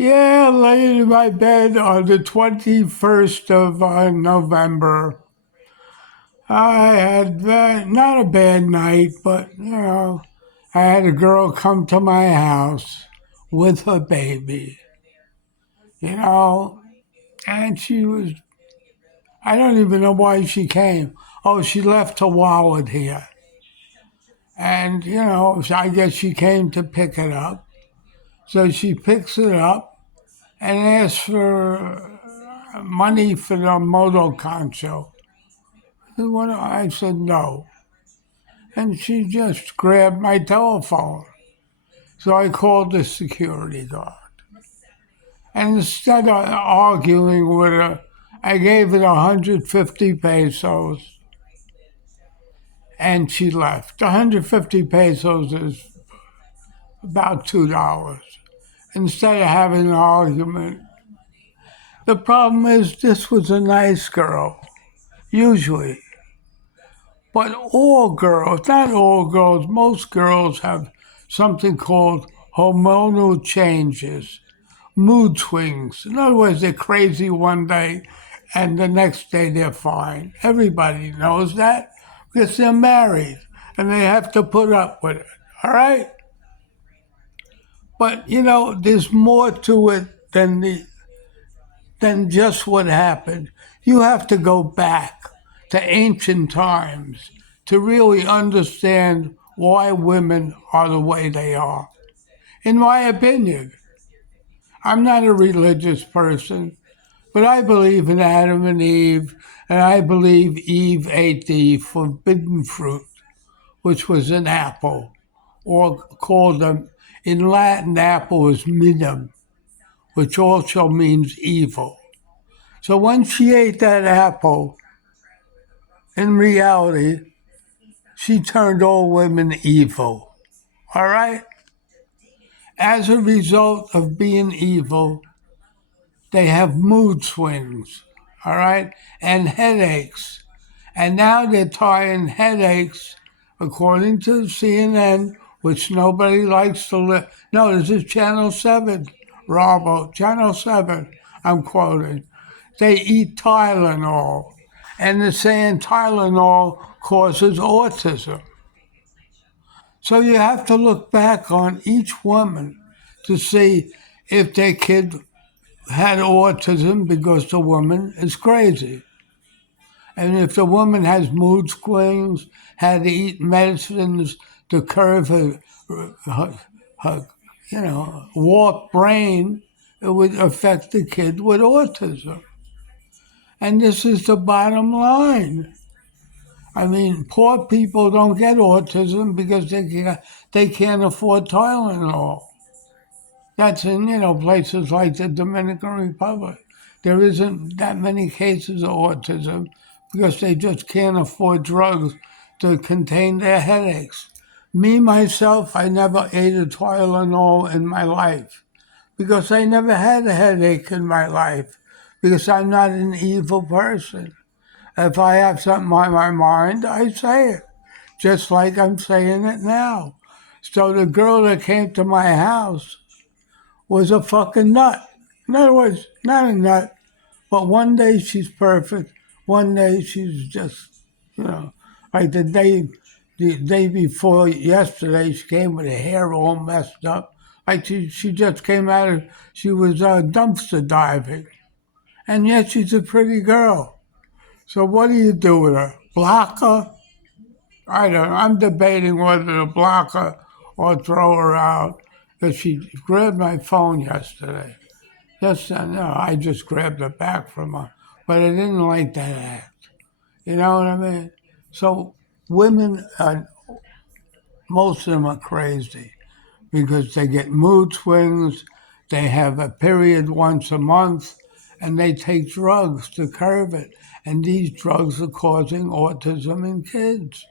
Yeah, laying in my bed on the 21st of November. I had not a bad night, but, I had a girl come to my house with her baby, you know, and I don't even know why she came. Oh, she left her wallet here. And, I guess she came to pick it up. So she picks it up and asks for money for the moto concho. I said no. And she just grabbed my telephone. So I called the security guard. And instead of arguing with her, I gave her 150 pesos and she left. 150 pesos is about $2. Instead of having an argument, the problem is this was a nice girl, usually. But all girls, not all girls, most girls have something called hormonal changes, mood swings. In other words, they're crazy one day and the next day they're fine. Everybody knows that because they're married and they have to put up with it. All right? But there's more to it than just what happened. You have to go back to ancient times to really understand why women are the way they are. In my opinion, I'm not a religious person, but I believe in Adam and Eve, and I believe Eve ate the forbidden fruit, which was an apple, or called in Latin, apple is minum, which also means evil. So when she ate that apple, in reality, she turned all women evil. All right? As a result of being evil, they have mood swings. All right? And headaches. And now they're tying headaches, according to CNN, which nobody likes to No, this is Channel 7, Bravo, Channel 7, I'm quoting. They eat Tylenol. And they're saying Tylenol causes autism. So you have to look back on each woman to see if their kid had autism because the woman is crazy. And if the woman has mood swings, had to eat medicines to curb her warped brain, it would affect the kid with autism. And this is the bottom line. I mean, poor people don't get autism because they can't afford Tylenol. That's in, places like the Dominican Republic. There isn't that many cases of autism because they just can't afford drugs to contain their headaches. Me, myself, I never ate a Tylenol in my life because I never had a headache in my life because I'm not an evil person. If I have something on my mind, I say it, just like I'm saying it now. So the girl that came to my house was a fucking nut. In other words, not a nut, but one day she's perfect, one day she's just, you know, like the day before yesterday, she came with her hair all messed up. Like she just came out of, she was dumpster diving. And yet she's a pretty girl. So what do you do with her? Block her? I don't know. I'm debating whether to block her or throw her out. Because she grabbed my phone yesterday. No, I just grabbed it back from her. But I didn't like that act. You know what I mean? So women, most of them are crazy because they get mood swings, they have a period once a month, and they take drugs to curb it. And these drugs are causing autism in kids.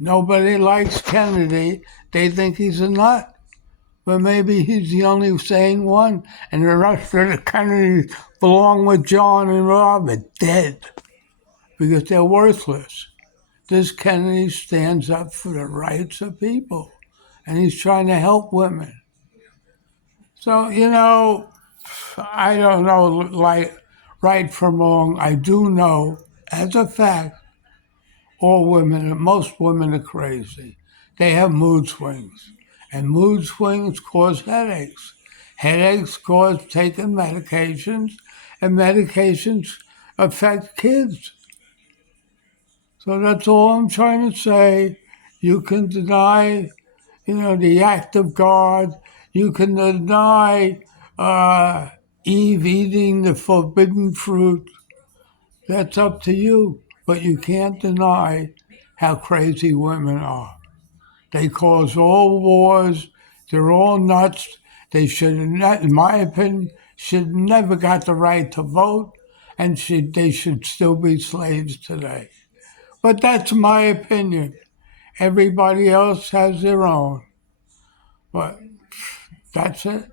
Nobody likes Kennedy. They think he's a nut. But maybe he's the only sane one, and the rest of the Kennedys belong with John and Robert, dead, because they're worthless. This Kennedy stands up for the rights of people, and he's trying to help women. So, I don't know, like, right from wrong. I do know, as a fact, most women are crazy. They have mood swings, and mood swings cause headaches. Headaches cause taking medications, and medications affect kids. So that's all I'm trying to say. You can deny, the act of God. You can deny Eve eating the forbidden fruit. That's up to you. But you can't deny how crazy women are. They cause all wars. They're all nuts. They should not, in my opinion, should never got the right to vote, and they should still be slaves today. But that's my opinion. Everybody else has their own. But that's it.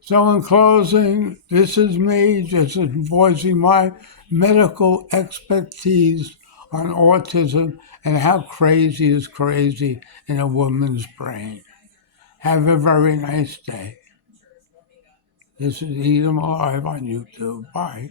So, in closing, this is me just voicing my medical expertise on autism and how crazy is crazy in a woman's brain. Have a very nice day. This is Eat 'em Alive on YouTube. Bye.